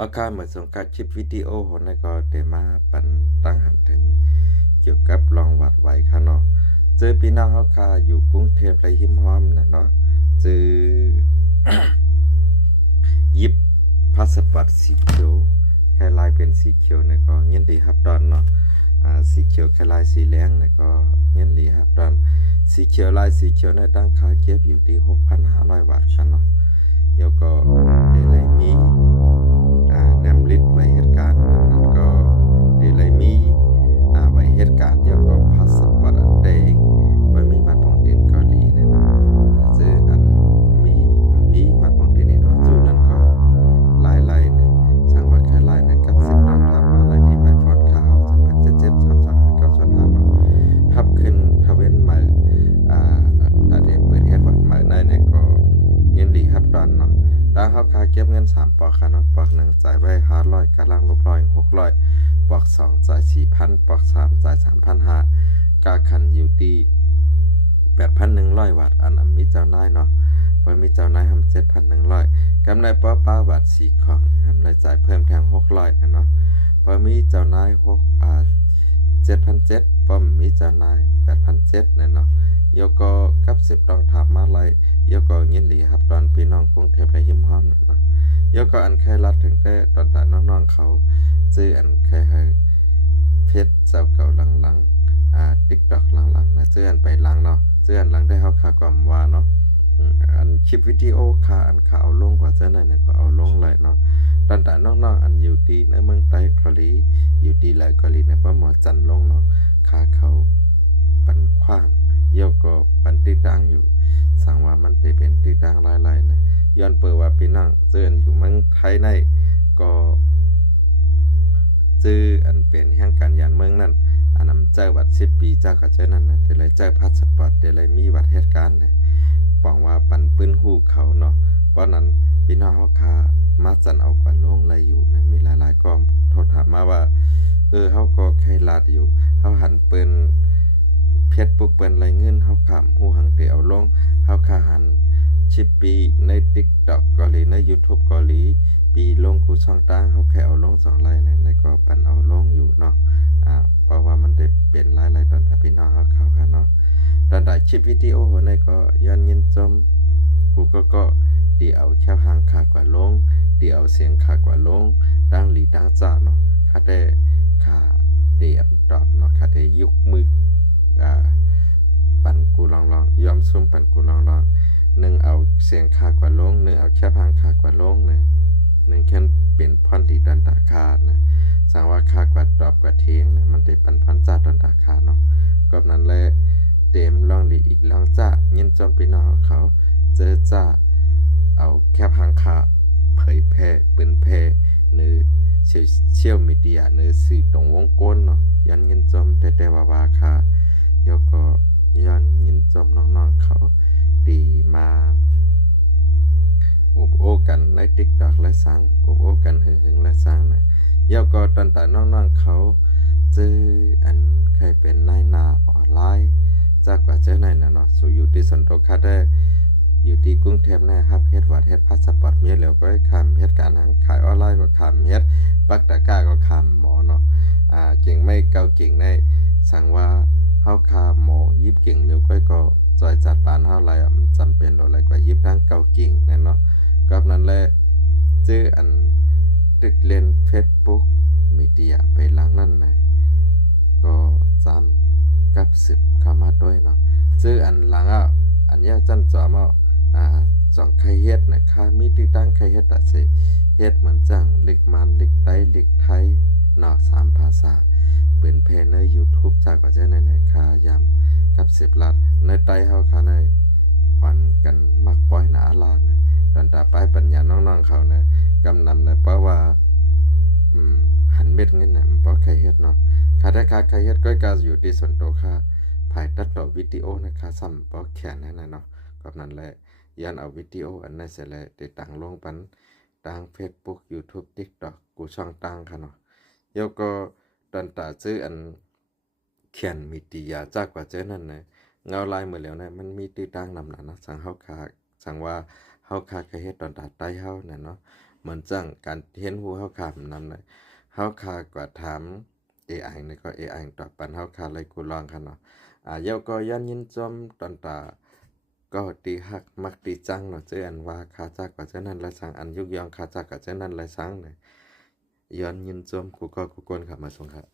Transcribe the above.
อาการเหมือนสงการคลิปวิดีโอของนายก็เดมาปันตั้งหันถึงเกี่ยวกับรองวัดไว้ค่ะเนาะเจอพี่น้องเขาค่ะอยู่กรุงเทพไรหิมห้อมน่ะเนาะเจอ ยิบพาสปอร์ตสีเขียวแค่ลายเป็นสีเขียวเนี่ยก็ยินดีครับตอนเนาะสีเขียวแค่ลายสีแดงเนี่ยก็ยินดีครับตอนสีเขียวลายสีเขียวในตั้งค่าเก็บอยู่ที่6,500 บาทค่ะเนาะเดี๋ยวก็ได้เลยมีแนมลิสต์ไว้เหตุการณ์นั้นก็ได้เลยมีไว้เหตุการณ์เดี๋ยวก็พาสปอร์ตอันเดงไว้มีมาตรงเด่นเกาหลีเนี่ยเนาะซื้ออันมีมาตรงเด่นนี่เนาะสู้นั้นก็หลายเนี่ยสั่งว่าแค่หลายเนี่ยกับ10ดอลลาร์มาหลายที่ไปฟอดข่าวจนเป็น77 325 9 5เนาะฮับขึ้นทเวนใหม่ตัดเรียนเปิดเฮ็ดวัดใหม่ในเนี่ยก็ยินดีครับตอนเนาะตางเฮาคาเก็บเงิน3ปอกค่ะเนาะปอก1จ่ายไว้500กำลังลบ100 600ปอก2จ่าย 4,000 ปอก3จ่าย 3,500กาคันอยู่ที่8,100 บาทอันมีเจ้านายเนาะพอมีเจ้านายทำ7,100กำไรป้าบาท4ของทำรายจ่ายเพิ่มแทง600นะเนาะพอมีเจ้านาย7,700ป้อมมีเจ้านาย8,700เนี่ยเนาะยก็กับ10ต้องถามมาไลยก็ยินดีครับตอนพี่น้องกรุงเทพและหิมห้อมเนาะยก็อันใครรัดถึงได้ตอนตาน้องๆเขาซื้ออันใครให้เพชรเจ้าเก่าหลังTikTok หลังๆนะซื้ออันไปหลังเนาะซื้ออันหลังได้เฮาค่าก่อมว่าเนาะอันคลิปวิดีโอค่าอันค่าเอาลงกว่าเจ้าไหนเนี่ยก็เอาลงเลยเนาะตอนตาน้องๆอันอยู่ดีในเมืองใต้เกาหลีอยู่ดีเลยเกาหลีเนี่ยป้าหมอจันลงเนาะค่าเขาปันขว้างเยี่ยวก็ปันติดดังอยู่สั่งว่ามันได้เป็นติดดังหลายๆนะย้อนเปิดว่าพี่น้องซื้ออันอยู่เมืองไทยในก็ซื้ออันเป็นแห่งการยานเมืองนั่นอันนำเจ้าวัด10 ปีเจ้าก็เจ้านั่นนะเดี๋ยวเลยเจ้าพาสปอร์ตเดี๋ยวเลยมีวัดเหตุการณ์นะบอกว่าปันปื้นหูเขาเนาะเพราะนั้นพี่น้องเขาคามาจันเอากว่าลงเลยอยู่นะมีหลายๆก็โทษถามมาว่าเขาก็ใครลาดอยู่เขาหันปืนเพชรปุกเปิ้นไรเงินเฮาขำหูหังเตเอาลงเฮาคาหัน10 ปีใน TikTok เกาหลีใน YouTube เกาหลีปีลงกูช่องตั้งเฮาแค่เอาลง2ไลน์นะในก็ปันเอาลงอยู่เนาะเพราะว่ามันได้เป็นหลายๆตอนถ้าพี่น้องเฮาเข้ากันเนาะตอนได้คลิปวิดีโอในก็ย้อนยินจมกูก็ดีเอาแค่ห่างคากว่าลงดีเอาเสียงคากว่าลงดังหลีดังจ้าเนาะค่าได้ค่าเดียมตอบเนาะค่าได้ยกมือปั่นกูลองยอมซุ่มปั่นกูลองหนึ่งเอาเสียงคากว่าลงหนึ่งเอาแค่พังคากว่าลงหนึ่งแค่เป็นพอนดีดันตาคาดนะสั่งว่าคากว่าตอบกว่าเทียงเนี่ยมันได้ปันพอนจ้าดันตาคาเนาะก็นั้นแหละเต็มลองดีอีกลองจ้ายินจอมพี่น้องเขาเจอจ้าเอาแค่พังคาเผยแพร่ปืนแพร่เนื้อเชี่ยวมีเดียเนื้อสื่อตรงวงก้นเนาะยันยินจอมแต่ว่าค่ะแล้วก็ย้อนยินจอมน้องๆเขาดีมาอุบโอกันใน TikTok และสังอุบโอกันหึงและสังนะแล้วก็ตอนตาน้องๆเขาเจออันใครเป็นนายนาออนไลน์จากกว่าเจอนายนาเนาะสู่อยู่ที่สันโตคาได้อยู่ที่กรุงเทพนะครับเฮ็ดวัดเฮ็ดพาสปอร์ตมีแล้วก็ขามเฮ็ดการทั้งขายออนไลน์ก็ขามเฮ็ดปักตะกร้าก็ขามหมอเนาะเก่งไม่เก่าเก่งในสั่งว่าเฮาคาหมอยิบเก่งแล้วก็จอยจัดปานเฮาไรมันจำเป็นอะไรกว่ายิบทั้งเก่าเก่งนั่นเนาะก็นั้นแหละชื่ออันตึกเล่น Facebook มีเดียไปหลังนั่นนะก็จำกับ10เข้ามาด้วยเนาะชื่ออันหลังอันเนี้ยจันจอมจองใครเฮ็ดนะค่ามีติตั้งใครเฮ็ดสิเฮ็ดเหมือนจังเล็กมันเล็กไต้เล็กไทยเนาะ3ภาษาเป็นเพจใน YouTube จากว่าจะในค่ายำกับ10ลัดในไต้เฮาค่ะในปันกันมักปล่อยหนาล้านนะตอนตาป้ายปัญญาน้องๆเขานะกำนำนะเพราะว่าหันเม็ดเงินนะเพราะใครเฮ็ดเนาะค่าได้ค่าใครเฮ็ดก็การอยู่ที่ส่วนตัวค่าภายตัดต่อวิดีโอนะคะซ้ำเพราะแขนนั่นนะเนาะก็นั่นแหละยันเอาวิดีโออันนั้นเสร็จแล้วติดตั้งลงปันตั้ง Facebook YouTube TikTok กูช่องตั้งค่ะเนาะแล้วก็ตอนตาซื้ออันเขียนมีติยาจากกว่าเจ้านั่นนะเงาลายเหมือนแล้วนะมันมีติดตั้งนำหนานะสั่งเฮาคาสั่งว่าเฮาคาเคยเฮ็ดตอนตาใต้เฮานั่นเนาะ เหมือนจังการเห็นหูเฮาขามนำเลยเฮาคากว่าถาม AI นี่ก็ AI ตอบปันเฮาคาเลยกูลองคันเนาะเยาก็ยันยินจอมตอนตาก็ตีหักมักตีจังเนาะเจออันว่าคาจักกว่าเจ้านั้นละสังอันยุกยองคาจักกว่าเจ้านั้นละสังเนี่ยย้อนยินจอมกูก็กูกวนขับมาส่งครับ